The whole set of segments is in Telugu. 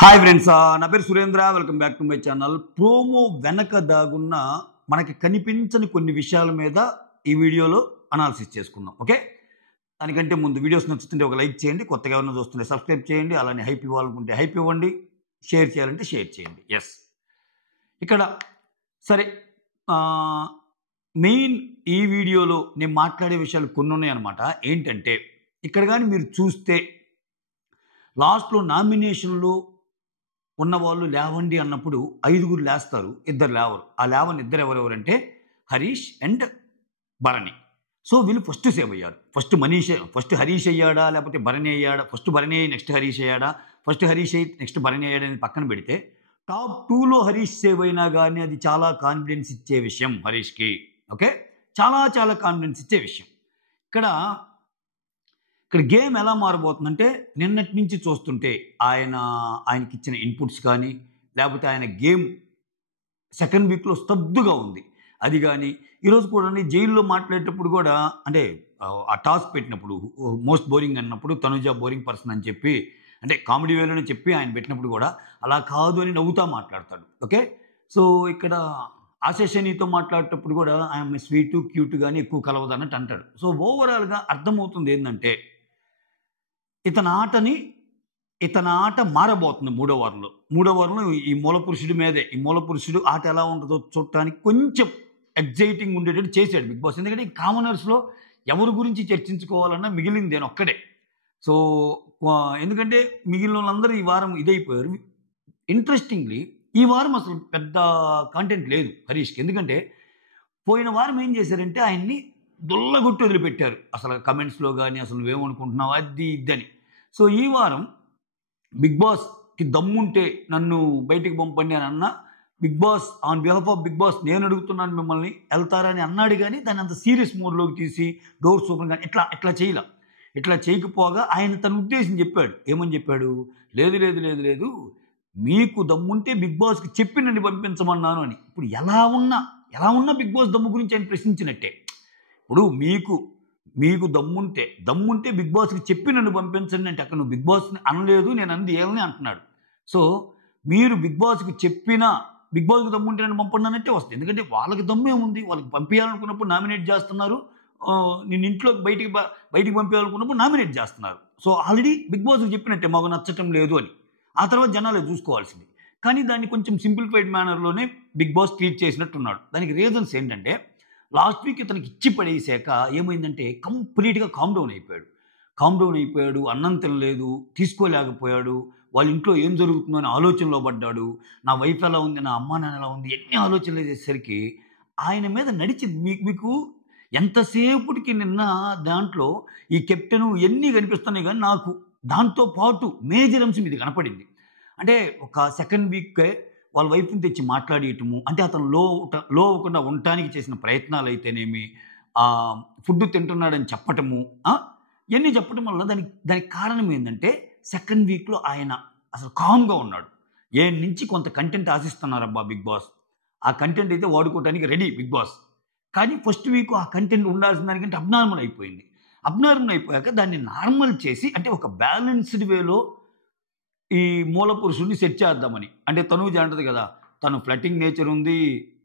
హాయ్ ఫ్రెండ్స్, నా పేరు Surendra. Welcome back to my channel. Promo వెనక దాగున్న మనకి కనిపించని కొన్ని విషయాల మీద ఈ వీడియోలో అనాలిసిస్ చేసుకుందాం. ఓకే, దానికంటే ముందు వీడియోస్ నచ్చుతుంటే ఒక లైక్ చేయండి, కొత్తగా ఎవరైనా చూస్తుంటే సబ్స్క్రైబ్ చేయండి, అలానే హైప్ ఇవ్వాలనుకుంటే హైప్ ఇవ్వండి, షేర్ చేయాలంటే షేర్ చేయండి. ఎస్, ఇక్కడ సరే, మెయిన్ ఈ వీడియోలో నేను మాట్లాడే విషయాలు కొన్ని ఉన్నాయన్నమాట. ఏంటంటే ఇక్కడ కానీ మీరు చూస్తే లాస్ట్లో నామినేషన్లో ఉన్నవాళ్ళు లేవండి అన్నప్పుడు 5గురు లేస్తారు, 2 లేవరు. ఆ లేవని 2 ఎవరెవరంటే హరీష్ అండ్ భరణి. సో వీళ్ళు ఫస్ట్ సేవ్ అయ్యారు. ఫస్ట్ హరీష్ అయ్యాడా లేకపోతే భరణి అయ్యాడా, ఫస్ట్ భరణి అయ్యి నెక్స్ట్ హరీష్ అయ్యాడా, ఫస్ట్ హరీష్ అయ్యి నెక్స్ట్ భరణి అయ్యాడని పక్కన పెడితే టాప్ 2లో హరీష్ సేవ్ అయినా కానీ అది చాలా కాన్ఫిడెన్స్ ఇచ్చే విషయం హరీష్కి. ఓకే, చాలా చాలా కాన్ఫిడెన్స్ ఇచ్చే విషయం. ఇక్కడ గేమ్ ఎలా మారబోతుందంటే నిన్నటి నుంచి చూస్తుంటే ఆయనకి ఇచ్చిన ఇన్పుట్స్ కానీ లేకపోతే ఆయన గేమ్ సెకండ్ వీక్లో స్తబ్దుగా ఉంది. అది కానీ ఈరోజు కూడా జైల్లో మాట్లాడేటప్పుడు కూడా అంటే ఆ టాస్క్ పెట్టినప్పుడు మోస్ట్ బోరింగ్ అన్నప్పుడు తనుజ బోరింగ్ పర్సన్ అని చెప్పి అంటే కామెడీ వేలోనే చెప్పి ఆయన పెట్టినప్పుడు కూడా అలా కాదు అని నవ్వుతా మాట్లాడతాడు. ఓకే, సో ఇక్కడ ఆశేషనితో మాట్లాడేటప్పుడు కూడా ఆమె స్వీటు క్యూట్ కానీ ఎక్కువ కలవదు అన్నట్టు అంటాడు. సో ఓవరాల్గా అర్థమవుతుంది ఏంటంటే ఇతని ఆట మారబోతుంది మూడో వారంలో ఈ మూల పురుషుడు ఆట ఎలా ఉంటుందో చూడటానికి కొంచెం ఎగ్జైటింగ్ ఉండేటట్టు చేశాడు బిగ్ బాస్. ఎందుకంటే ఈ కామనర్స్లో ఎవరి గురించి చర్చించుకోవాలన్నా మిగిలింది నేను ఒక్కడే. సో ఎందుకంటే మిగిలిన వాళ్ళందరూ ఈ వారం ఇదైపోయారు. ఇంట్రెస్టింగ్లీ ఈ వారం అసలు పెద్ద కాంటెంట్ లేదు హరీష్కి. ఎందుకంటే పోయిన వారం ఏం చేశారంటే ఆయన్ని దొల్లగొట్టి వదిలిపెట్టారు. అసలు కమెంట్స్లో కానీ అసలు నువ్వేమనుకుంటున్నావు అది ఇద్దని. సో ఈ వారం బిగ్ బాస్కి దమ్ముంటే నన్ను బయటికి పంపండి అని అన్న Bigg Boss on behalf of Bigg Boss నేను అడుగుతున్నాను మిమ్మల్ని వెళ్తారని అన్నాడు. కానీ దాన్ని అంత సీరియస్ మోడ్లోకి తీసి డోర్స్ ఓపెన్ కానీ ఇట్లా చేయకపోగా ఆయన తన ఉద్దేశం చెప్పాడు. ఏమని చెప్పాడు? లేదు మీకు దమ్ముంటే బిగ్ బాస్కి చెప్పి నన్ను పంపించమన్నాను అని. ఇప్పుడు ఎలా ఉన్నా బిగ్ బాస్ దమ్ము గురించి ఆయన ప్రశ్నించినట్టే. ఇప్పుడు మీకు దమ్ముంటే బిగ్ బాస్కి చెప్పి నన్ను పంపించండి అంటే అక్కడ నువ్వు బిగ్ బాస్ని అనలేదు, నేను అంది ఏమని అంటున్నాడు. సో మీరు బిగ్ బాస్కి చెప్పినా బిగ్ బాస్కి దమ్ముంటే నన్ను పంపండి వస్తుంది. ఎందుకంటే వాళ్ళకి దమ్మే ఉంది, వాళ్ళకి పంపించాలనుకున్నప్పుడు నామినేట్ చేస్తున్నారు, నేను ఇంట్లోకి బయటికి పంపించాలనుకున్నప్పుడు నామినేట్ చేస్తున్నారు. సో ఆల్రెడీ బిగ్ బాస్కి చెప్పినట్టే మాకు నచ్చటం లేదు అని. ఆ తర్వాత జనాలే చూసుకోవాల్సింది. కానీ దాన్ని కొంచెం సింప్లిఫైడ్ మేనర్లోనే బిగ్ బాస్ ట్రీట్ చేసినట్టున్నాడు. దానికి రీజన్స్ ఏంటంటే లాస్ట్ వీక్ ఇతనికి ఇచ్చి పడేసాక ఏమైందంటే కంప్లీట్గా కామ్ డౌన్ అయిపోయాడు. అన్నం తినలేదు, తీసుకోలేకపోయాడు, వాళ్ళ ఇంట్లో ఏం జరుగుతుందో అని ఆలోచనలో పడ్డాడు. నా వైఫ్ ఎలా ఉంది, నా అమ్మా నాన్న ఎలా ఉంది, ఎన్ని ఆలోచనలు చేసేసరికి ఆయన మీద నడిచింది. మీకు ఎంతసేపటికి నిన్న దాంట్లో ఈ కెప్టెను ఎన్ని కనిపిస్తున్నాయి కానీ నాకు దాంతో పాటు మేజర్ అంశం ఇది కనపడింది. అంటే ఒక సెకండ్ వీక్ వాళ్ళ వైఫ్ని తెచ్చి మాట్లాడేయటము, అంటే అతను లో అవ్వకుండా ఉండటానికి చేసిన ప్రయత్నాలు అయితేనేమి, ఫుడ్ తింటున్నాడని చెప్పటము, ఇవన్నీ చెప్పడం వల్ల దానికి కారణం ఏంటంటే సెకండ్ వీక్లో ఆయన అసలు కామ్గా ఉన్నాడు. నుంచి కొంత కంటెంట్ ఆశిస్తున్నారబ్బా బిగ్ బాస్, ఆ కంటెంట్ అయితే వాడుకోవడానికి రెడీ బిగ్ బాస్. కానీ ఫస్ట్ వీక్ ఆ కంటెంట్ ఉండాల్సిన దానికంటే అబ్నార్మల్ అయిపోయాక దాన్ని నార్మల్ చేసి అంటే ఒక బ్యాలెన్స్డ్ వేలో ఈ మూల పురుషుడిని సెట్ చేద్దామని. అంటే తనూజ అంటది కదా, తను ఫ్లటింగ్ నేచర్ ఉంది,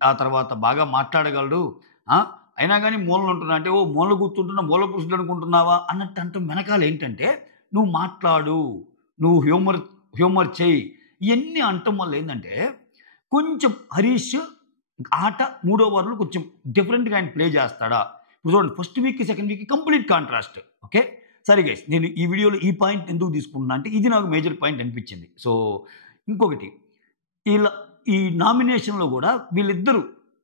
ఆ తర్వాత బాగా మాట్లాడగలడు, అయినా కానీ మూలలు ఉంటున్నా అంటే మూల కూర్చుంటున్నా మూల పురుషుడు అనుకుంటున్నావా అన్నట్టు అంటాం. వెనకాల ఏంటంటే నువ్వు మాట్లాడు, నువ్వు హ్యూమర్ చేయి, ఇవన్నీ అంటం వల్ల ఏంటంటే కొంచెం హరీష్ ఆట మూడో వారంలో కొంచెం డిఫరెంట్గా ఆయన ప్లే చేస్తాడా. ఇప్పుడు చూడండి, first week second week complete contrast. Okay, సరే గైస్, నేను ఈ వీడియోలో ఈ పాయింట్ ఎందుకు తీసుకుంటున్నా అంటే ఇది నాకు మేజర్ పాయింట్ అనిపించింది. సో ఇంకొకటి, ఈ నామినేషన్లో కూడా వీళ్ళిద్దరూ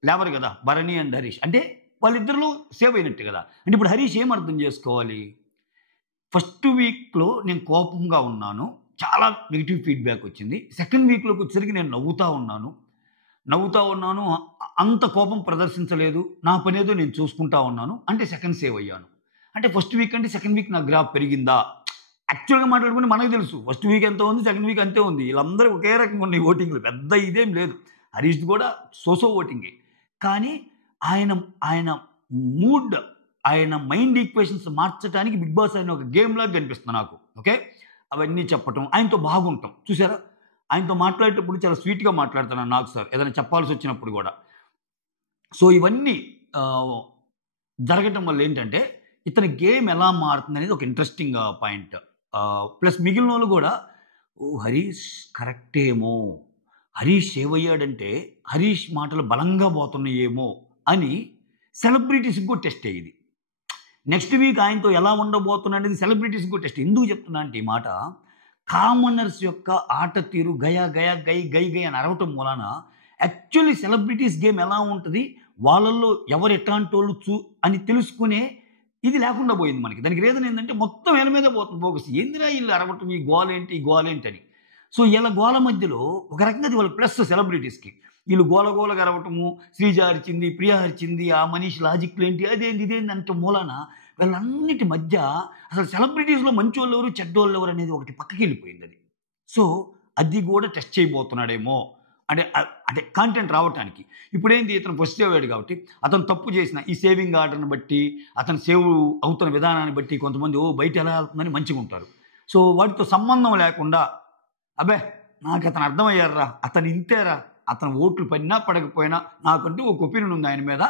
లేవరు కదా, భరణి అండ్ హరీష్, అంటే వాళ్ళిద్దరిలో సేవ్ అయినట్టు కదా. అంటే ఇప్పుడు హరీష్ ఏం అర్థం చేసుకోవాలి? ఫస్ట్ వీక్లో నేను కోపంగా ఉన్నాను, చాలా నెగిటివ్ ఫీడ్బ్యాక్ వచ్చింది. సెకండ్ వీక్లోకి వచ్చేసరికి నేను నవ్వుతూ ఉన్నాను, అంత కోపం ప్రదర్శించలేదు, నా పనేదో నేను చూసుకుంటా ఉన్నాను, అంటే సెకండ్ సేవ్ అయ్యాను. అంటే ఫస్ట్ వీక్ అంటే సెకండ్ వీక్ నా గ్రాఫ్ పెరిగిందా? యాక్చువల్గా మాట్లాడుకుంటే మనకు తెలుసు ఫస్ట్ వీక్ ఎంత ఉంది, సెకండ్ వీక్ అంతే ఉంది. వీళ్ళందరూ ఒకే రకంగా ఉన్నాయి ఓటింగ్లు, పెద్ద ఇదేం లేదు. హరీష్ కూడా సోసో ఓటింగే. కానీ ఆయన మూడ్, ఆయన మైండ్ ఈక్వేషన్స్ మార్చడానికి బిగ్ బాస్ ఆయన ఒక గేమ్ లాగా కనిపిస్తుంది నాకు. ఓకే, అవన్నీ చెప్పటం, ఆయనతో బాగుంటాం చూసారా. ఆయనతో మాట్లాడేటప్పుడు చాలా స్వీట్గా మాట్లాడుతున్నాను నాకు సార్ ఏదైనా చెప్పాల్సి వచ్చినప్పుడు కూడా. సో ఇవన్నీ జరగటం వల్ల ఏంటంటే ఇతని గేమ్ ఎలా మారుతుంది అనేది ఒక ఇంట్రెస్టింగ్ పాయింట్. ప్లస్ మిగిలిన వాళ్ళు కూడా ఓ హరీష్ కరెక్టేమో, హరీష్ ఏమయ్యాడంటే హరీష్ మాటలు బలంగా పోతున్నాయేమో అని సెలబ్రిటీస్కి కూడా టెస్ట్ అయ్యేది. నెక్స్ట్ వీక్ ఆయనతో ఎలా ఉండబోతున్నా అనేది సెలబ్రిటీస్కి కూడా టెస్ట్. ఎందుకు చెప్తున్నా అంటే ఈ మాట, కామనర్స్ యొక్క ఆట తీరు గయా గయా గై గై గై అని అరవటం మూలాన యాక్చువల్లీ సెలబ్రిటీస్ గేమ్ ఎలా ఉంటుంది, వాళ్ళల్లో ఎవరు ఎట్లాంటి వాళ్ళు అని తెలుసుకునే ఇది లేకుండా పోయింది మనకి. దానికి రీజన్ ఏంటంటే మొత్తం వీళ్ళ మీద పోతుంది ఫోకస్. ఏందిరా వీళ్ళు అరవటం, ఈ గోలేంటి ఈ గోలేంటి అని. సో వీళ్ళ గోల మధ్యలో ఒక రకంగా అది వాళ్ళ ప్లస్ సెలబ్రిటీస్కి. వీళ్ళు గోలగోలగా అరవటము, శ్రీజ అరిచింది, ప్రియా అరిచింది, ఆ మనీష్ లాజిక్లు ఏంటి అదేంటి ఇదేంటి అంటే మూలాన వీళ్ళన్నిటి మధ్య అసలు సెలబ్రిటీస్లో మంచోళ్ళు ఎవరు చెడ్డోళ్ళు ఎవరు అనేది ఒకటి పక్కకి వెళ్ళిపోయింది అది. సో అది కూడా టెస్ట్ చేయబోతున్నాడేమో అంటే అంటే కాంటెంట్ రావటానికి. ఇప్పుడేంటి, ఇతను ఫస్ట్ అయ్యాడు కాబట్టి అతను తప్పు చేసిన ఈ సేవింగ్ ఆర్డర్ని బట్టి, అతను సేవ్ అవుతున్న విధానాన్ని బట్టి కొంతమంది బయట ఎలా వెళ్తుందని మంచిగా ఉంటారు. సో వాటితో సంబంధం లేకుండా అబ్బే నాకు అతను అర్థమయ్యారా, అతను ఇంతేరా, అతను ఓట్లు పడినా పడకపోయినా నాకంటూ ఒక ఒపీనియన్ ఉంది ఆయన మీద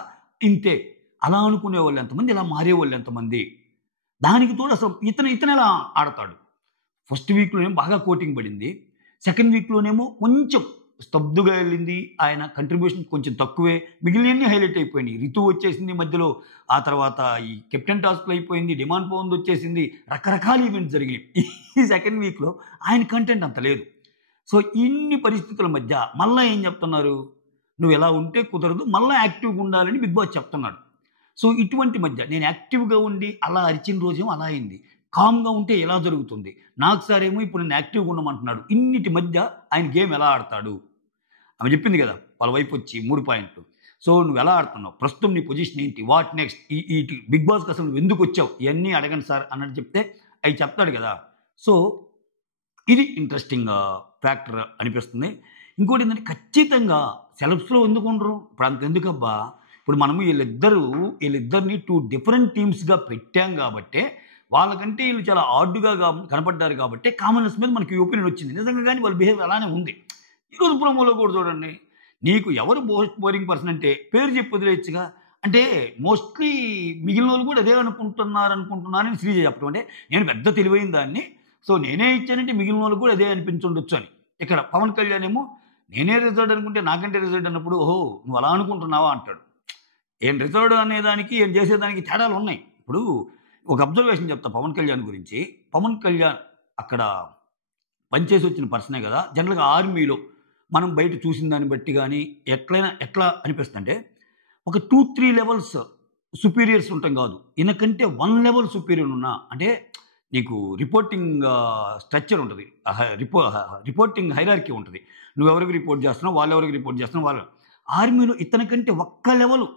ఇంతే అలా అనుకునే వాళ్ళు ఎంతమంది, ఇలా మారేవాళ్ళు ఎంతమంది. దానికి తోడు అసలు ఇతను ఎలా ఆడతాడు. ఫస్ట్ వీక్లోనేమో బాగా కోటింగ్ పడింది, సెకండ్ వీక్లోనేమో కొంచెం స్తబ్దుగా వెళ్ళింది, ఆయన కంట్రిబ్యూషన్ కొంచెం తక్కువే, మిగిలినన్ని హైలైట్ అయిపోయినాయి. రితు వచ్చేసింది మధ్యలో, ఆ తర్వాత ఈ కెప్టెన్ టాస్క్లు అయిపోయింది, డిమాండ్ పౌండ్ వచ్చేసింది, రకరకాల ఈవెంట్స్ జరిగాయి. ఈ సెకండ్ వీక్లో ఆయన కంటెంట్ అంత లేదు. సో ఇన్ని పరిస్థితుల మధ్య మళ్ళీ ఏం చెప్తున్నారు, నువ్వు ఎలా ఉంటే కుదరదు, మళ్ళీ యాక్టివ్గా ఉండాలని బిగ్ బాస్ చెప్తున్నాడు. సో ఇటువంటి మధ్య నేను యాక్టివ్గా ఉండి అలా అరిచిన రోజేమో అలా అయింది, కామ్గా ఉంటే ఎలా జరుగుతుంది, నాకు సారేమో ఇప్పుడు నేను యాక్టివ్గా ఉండమంటున్నాడు. ఇన్నిటి మధ్య ఆయన గేమ్ ఎలా ఆడతాడు. ఆమె చెప్పింది కదా వాళ్ళ వైపు వచ్చి 3 పాయింట్లు. సో నువ్వు ఎలా ఆడుతున్నావు, ప్రస్తుతం నీ పొజిషన్ ఏంటి, వాట్ నెక్స్ట్, ఈ బిగ్ బాస్కి అసలు నువ్వు ఎందుకు వచ్చావు, ఇవన్నీ అడగండి సార్ అన్నట్టు చెప్తే అవి చెప్తాడు కదా. సో ఇది ఇంట్రెస్టింగ్ ఫ్యాక్టర్ అనిపిస్తుంది. ఇంకోటి ఏంటంటే ఖచ్చితంగా సెలబ్స్లో ఎందుకు ఉండరు, ఇప్పుడు అంత ఎందుకబ్బా, ఇప్పుడు మనము వీళ్ళిద్దరిని 2 డిఫరెంట్ టీమ్స్గా పెట్టాం కాబట్టి వాళ్ళకంటే వీళ్ళు చాలా ఆర్డుగా కనపడ్డారు కాబట్టి కామనర్స్ మీద మనకి ఒపీనియన్ వచ్చింది. నిజంగా కానీ వాళ్ళ బిహేవియర్ అలానే ఉంది. ఈరోజు ప్రోమోలో కూడా చూడండి, నీకు ఎవరు మోస్ట్ బోరింగ్ పర్సన్ అంటే పేరు చెప్పి వదిలేయచ్చుగా. అంటే మోస్ట్లీ మిగిలిన వాళ్ళు కూడా అదే అనుకుంటున్నారని శ్రీజ చెప్పడం, అంటే నేను పెద్ద తెలివైన దాన్ని, సో నేనే ఇచ్చానంటే మిగిలిన వాళ్ళు కూడా అదే అనిపించుండొచ్చు అని. ఇక్కడ పవన్ కళ్యాణ్ ఏమో నేనే రిజర్వ్డ్ అనుకుంటే నాకంటే రిజర్వ్డ్ అన్నప్పుడు ఓహో నువ్వు అలా అనుకుంటున్నావా అంటాడు. ఏం రిజర్వ్డ్ అనేదానికి ఏం చేసేదానికి తేడాలు ఉన్నాయి. ఇప్పుడు ఒక అబ్జర్వేషన్ చెప్తా పవన్ కళ్యాణ్ గురించి. పవన్ కళ్యాణ్ అక్కడ పనిచేసి వచ్చిన పర్సనే కదా. జనరల్గా ఆర్మీలో మనం బయట చూసిన దాన్ని బట్టి కానీ ఎట్లా అనిపిస్తుందంటే ఒక 2-3 లెవెల్స్ సుపీరియర్స్ ఉంటాం కాదు, ఈయనకంటే 1 లెవెల్ సుపీరియర్ ఉన్నా, అంటే నీకు రిపోర్టింగ్ స్ట్రక్చర్ ఉంటుంది, రిపోర్టింగ్ హైరార్కీ ఉంటుంది. నువ్వెవరికి రిపోర్ట్ చేస్తున్నావు, వాళ్ళు ఎవరికి రిపోర్ట్ చేస్తున్నావు, వాళ్ళు ఆర్మీలో ఇతనికంటే 1 లెవెల్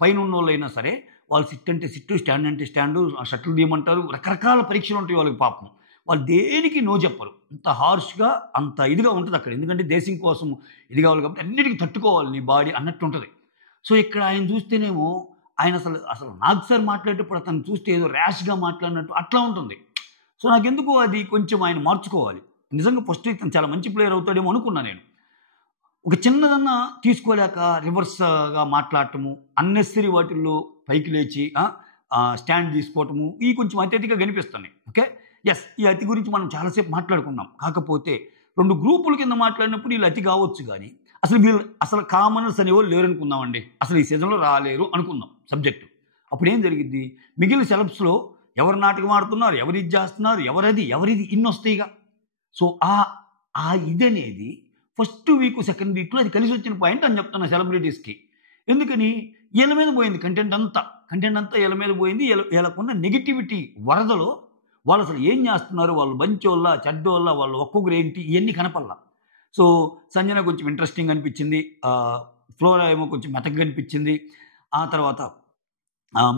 పైన ఉన్న వాళ్ళైనా సరే వాళ్ళు సిట్ అంటే సిట్టు, స్టాండ్ అంటే స్టాండు, షటిల్ తీయమంటారు, రకరకాల పరీక్షలు ఉంటాయి వాళ్ళకి. పాపం వాళ్ళు దేనికి నో చెప్పరు, అంత హార్ష్గా అంత ఇదిగా ఉంటుంది అక్కడ. ఎందుకంటే దేశం కోసం ఇది కావాలి కాబట్టి అన్నిటికీ తట్టుకోవాలి నీ బాడీ అన్నట్టు ఉంటుంది. సో ఇక్కడ ఆయన చూస్తేనేమో ఆయన అసలు నాగ్ సార్ మాట్లాడేటప్పుడు అతను చూస్తే ఏదో ర్యాష్గా మాట్లాడినట్టు అట్లా ఉంటుంది. సో నాకెందుకు అది కొంచెం ఆయన మార్చుకోవాలి. నిజంగా ఫస్ట్ ఇతను చాలా మంచి ప్లేయర్ అవుతాడేమో అనుకున్నా నేను. ఒక చిన్నదన్నా తీసుకోలేక రివర్స్గా మాట్లాడటము, అన్నెసరీ వాటిల్లో పైకి లేచి స్టాండ్ తీసుకోవటము, ఇవి కొంచెం అత్యధికంగా కనిపిస్తున్నాయి. ఓకే, ఎస్, ఈ అతి గురించి మనం చాలాసేపు మాట్లాడుకున్నాం. కాకపోతే 2 గ్రూపుల కింద మాట్లాడినప్పుడు వీళ్ళు అతి కావచ్చు, కానీ అసలు కామనర్స్ అనేవాళ్ళు లేరు అనుకుందామండి. అసలు ఈ సీజన్లో రాలేరు అనుకుందాం సబ్జెక్టు. అప్పుడు ఏం జరిగింది, మిగిలిన సెలబ్స్లో ఎవరు నాటకం ఆడుతున్నారు, ఎవరు ఇది చేస్తున్నారు, ఎవరిది ఇన్ని వస్తాయిగా. సో ఆ ఇది అనేది ఫస్ట్ వీక్ సెకండ్ వీక్లో అది కలిసి వచ్చిన పాయింట్ అని చెప్తున్నా సెలబ్రిటీస్కి. ఎందుకని వీళ్ళ మీద పోయింది కంటెంట్ అంతా వీళ్ళ మీద పోయింది. వీళ్ళకున్న నెగిటివిటీ వరదలో వాళ్ళు అసలు ఏం చేస్తున్నారు, వాళ్ళు మంచోళ్ళ చెడ్డోళ్ళ, వాళ్ళు ఒక్కొక్కరు ఏంటి, ఇవన్నీ కనపల్లా. సో సంజన కొంచెం ఇంట్రెస్టింగ్ అనిపించింది, ఫ్లోరా ఏమో కొంచెం మెతగ్గా అనిపించింది. ఆ తర్వాత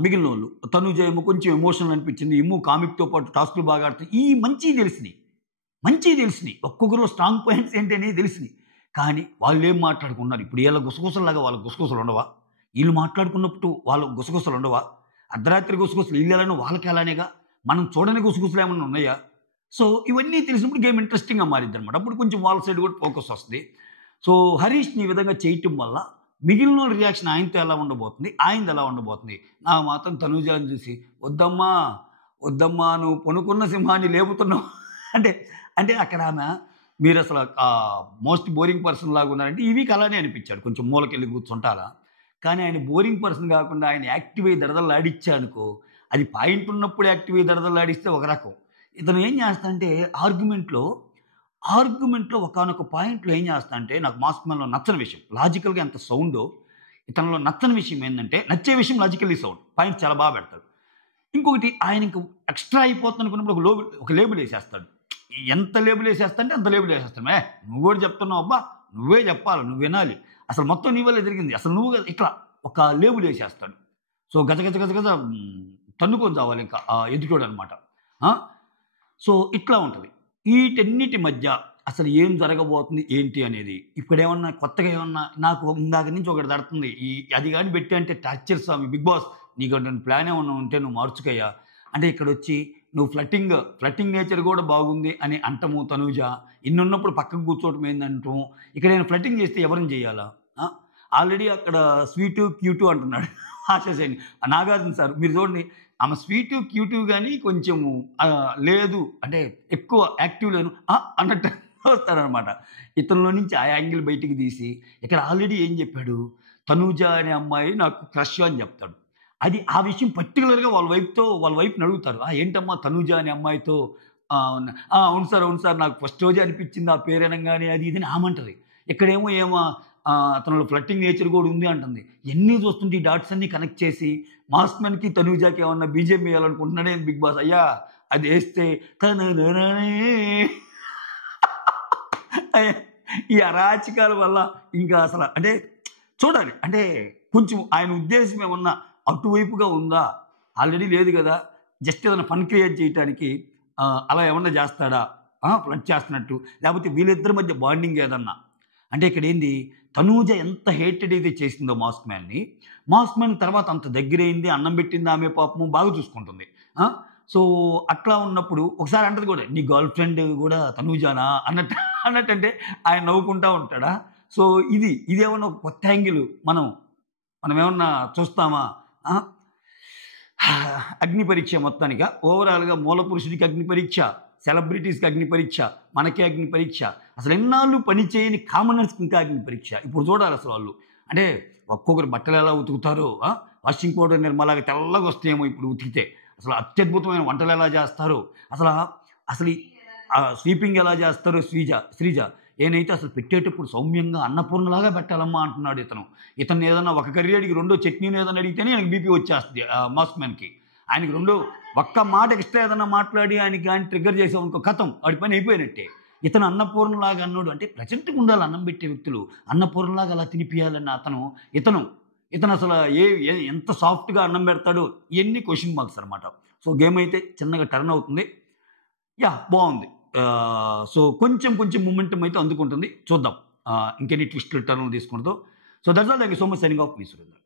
మిగిలిన వాళ్ళు తనుజ ఏమో కొంచెం ఎమోషనల్ అనిపించింది. ఇమ్ము కామిక్తో పాటు టాస్కులు బాగా ఆడుతుంది. ఈ మంచివి తెలిసినాయి, ఒక్కొక్కరు స్ట్రాంగ్ పాయింట్స్ ఏంటి అనేది తెలిసినాయి. కానీ వాళ్ళు ఏం మాట్లాడుకున్నారు, ఇప్పుడు వీళ్ళ గుసగుసలాగా వాళ్ళ గుసగుసలు ఉండవా, వీళ్ళు మాట్లాడుకున్నప్పుడు వాళ్ళ గుసగుసలు ఉండవా, అర్ధరాత్రి గుసగుసలు వీళ్ళెలానో వాళ్ళకి అలానేగా, మనం చూడని గుసగుసలు ఏమన్నా ఉన్నాయా. సో ఇవన్నీ తెలిసినప్పుడు గేమ్ ఇంట్రెస్టింగ్‌గా మారిద్దనమాట. అప్పుడు కొంచెం వాళ్ళ సైడ్ కూడా ఫోకస్ వస్తది. సో హరీష్‌ని ఈ విధంగా చేయటం వల్ల మిగిలినోళ్ళ రియాక్షన్ ఆయనతో ఎలా ఉండబోతుంది? ఆయనది ఎలా ఉండబోతుంది? నాకు మాత్రం తనూజాని చూసి "వద్దమ్మా, వద్దమ్మా నువ్వు పనుకున్న సింహాన్ని లేపుతున్నావు" అంటే అంటే అక్కడ ఆమె మీరసల మోస్ట్ బోరింగ్ పర్సన్ లాగా ఉన్నారంటే ఈవీకి అలానే అనిపించాడు. కొంచెం మూలకెళ్ళి కూర్చుంటా అలా. కానీ ఆయన బోరింగ్ పర్సన్ కాకుండా ఆయన యాక్టివ్ అయ్యి దడదల్లాడిచ్చానుకో, అది పాయింట్ ఉన్నప్పుడు యాక్టివ్ అయ్యి దడదల్లాడిస్తే ఒక రకం. ఇతను ఏం చేస్తాడంటే ఆర్గ్యుమెంట్‌లో ఒకానొక పాయింట్‌లో ఏం చేస్తాడంటే నాకు మాస్క్ మ్యాన్‌లో నచ్చని విషయం. లాజికల్‌గా ఎంత సౌండో ఇతనిలో నచ్చని విషయం ఏందంటే నచ్చే విషయం లాజికల్లీ సౌండ్. పాయింట్ చాలా బాగా పెడతాడు. ఇంకొకటి ఆయన ఇంక ఎక్స్‌ట్రా అయిపోతుందనుకున్నప్పుడు ఒక లేబుల్ ఏసేస్తాడు. ఎంత లేబుల్ ఏసేస్తాడంటే అంత లేబుల్ ఏసేస్తాడు. నువ్వు కూడా చెప్తున్నావు అబ్బా! నువ్వే చెప్పాలి. నువ్వు వినాలి. అసలు మొత్తం నీ వల్లే జరిగింది. అసలు నువ్వు ఇట్లా ఒక లేబుల్ ఏసేస్తాడు. సో గజ గజ గజ గజ తన్నుకొని చావాలి ఇంకా ఎదుటోడనమాట. ఆ! సో ఇట్లా ఉంటది. ఈటన్నిటి మధ్య అసలు ఏం జరగబోతుంది ఏంటి అనేది. ఇప్పుడేమన్నా కొత్తగా ఏమన్నా నాకు ఇందాక నుంచి ఒకటి తడుతుంది. అది గాని పెట్టి అంటే టార్చర్ స్వామి బిగ్ బాస్ నీకంటే ప్లాన్ ఏమన్నా ఉంటే నువ్వు మార్చుకయ్యా. అంటే ఇక్కడొచ్చి నువ్వు ఫ్లర్టింగ్ నేచర్ కూడా బాగుంది అని అంటము తనూజ. ఇన్నున్నప్పుడు పక్కకు కూర్చోవటం ఏందంటం. ఇక్కడ నేను ఫ్లర్టింగ్ చేస్తే ఎవరిని చేయాలా? ఆ! ఆల్రెడీ అక్కడ స్వీటు, క్యూటు అంటున్నాడు ఆశా నాగార్జున సార్ మీరు చూడండి ఆమె స్వీటు, క్యూటు గాని కొంచెము లేదు అంటే ఎక్కువ యాక్టివ్ లేను అన్నట్టు వస్తాడనమాట. ఇతనిలో నుంచి ఆ యాంగిల్ బయటికి తీసి ఇక్కడ ఆల్రెడీ ఏం చెప్పాడు? తనూజ అనే అమ్మాయి నాకు క్రష్ అని చెప్తాడు. అది ఆ విషయం పర్టిక్యులర్‌గా వాళ్ళ వైఫ్‌ని అడుగుతారు. ఏంటమ్మా తనూజ అనే అమ్మాయితో అవును సార్, అవును సార్ నాకు ఫస్ట్ రోజే అనిపించింది ఆ పేరు అనంగానే అది ఇది అని ఆమంటది. ఇక్కడేమో అతనిలో ఫ్లర్టింగ్ నేచర్ కూడా ఉంది అంటుంది. ఇయన్నీ చూస్తుంటే ఈ డాట్స్ అన్నీ కనెక్ట్ చేసి మాస్ మ్యాన్‌కి, తనూజకి ఏమన్నా బీజేపీ ఎయాలనుకుంటున్నాడే బిగ్ బాస్. అయ్యా అదేస్తే తననననే ఈ అరాచకాల వల్ల ఇంకా అసల అంటే చూడాలి. అంటే కొంచెం ఆయన ఉద్దేశ్యం ఏమన్నా అటువైపుగా ఉందా? ఆల్రెడీ లేదు గదా! జస్ట్ ఏదైనా ఫన్ క్రియేట్ చేయటానికి అలా ఏమన్నా జేస్తాడా? ఫ్లర్ట్ చేస్తున్నట్టు. లేపోతే వీళ్ళిద్దరి మధ్య బాండింగ్ ఏదన్నా. అంటే ఇక్కడేంది తనూజ ఎంత హేటెడ్ అయితే చేసిందో మాస్క్ మ్యాన్ తర్వాత అంత దగ్గరైంది. అన్నం పెట్టింది ఆమె పాపము బాగా చూసుకుంటుంది. ఆ! సో, అట్లా ఉన్నప్పుడు ఒకసారి అంటది గూడా నీ గర్ల్ ఫ్రెండ్ గూడా తనూజానా అన్నట్టంటే ఆయన నవ్వుకుంటా ఉంటాడా? సో, ఇదేమన్నా ఒక కొత్త యాంగిల్ మనమేమన్నా చూస్తామా? ఆ! అగ్ని పరీక్ష మొత్తానికా. ఓవరాల్‌గా మూల పురుషుడికి అగ్ని పరీక్ష, సెలబ్రిటీస్‌కి అగ్ని పరీక్ష, మనకే అగ్ని పరీక్ష. అసలు ఎన్నాళ్ళు పని చేయని కామనర్స్‌కి ఇంకా అగ్ని పరీక్ష. ఇప్పుడు చూడాలసలు వాళ్ళు. అంటే ఒక్కొక్కరు బట్టలెలా ఉతుకుతారో, వాషింగ్ పౌడర్ నిర్మలాగా తెల్లగొస్తాయేమో ఇప్పుడు ఉతికితే. అసలు అత్యద్భుతమైన వంటలెలా జేస్తారో, అసలు స్వీపింగ్ ఎలా జేస్తారో శ్రీజ నేనైతే అసలు పెట్టేటప్పుడు సౌమ్యంగా అన్నపూర్ణలాగా పెట్టాలమ్మా అంటున్నాడు ఇతను. ఇతన్ని ఏదన్నా ఒక కర్రీ అడిగి రెండో చట్నీని ఏదన్నా అడిగితేనే ఆయనకి బీపీ వచ్చేస్తది మాస్క్ మ్యాన్‌కి. ఆయనకి రెండో ఒక్క మాట ఎక్స్‌ట్రా ఏదన్నా మాట్లాడి ఆయనకి ట్రిగ్గర్ చేసామనుకో ఖతం వాడి పని అయిపోయినట్టే. ఇతను అన్నపూర్ణలాగా అన్నోడు అంటే ప్లెజెంట్‌గా ఉండాలి అన్నం పెట్టే వ్యక్తులు. అన్నపూర్ణలాగా అలా తినిపియాలన్న ఇతను అసలు ఎంత సాఫ్ట్‌గా అన్నం పెడతాడో ఇయన్నీ క్వెషన్ మార్క్స్ అనమాట. సో, గేమ్ అయితే చిన్నగా టర్న్ అవుతుంది. బావుంది. సో, కొంచెం మొమెంటమ్ అయితే అందుకుంటుంది. చూద్దాం. ఇంకెన్ని ట్విస్టులు, టర్న్‌లు తీసుకుంటదో. So, that's all. Thank you so much. Signing off మీ సురేంద్ర.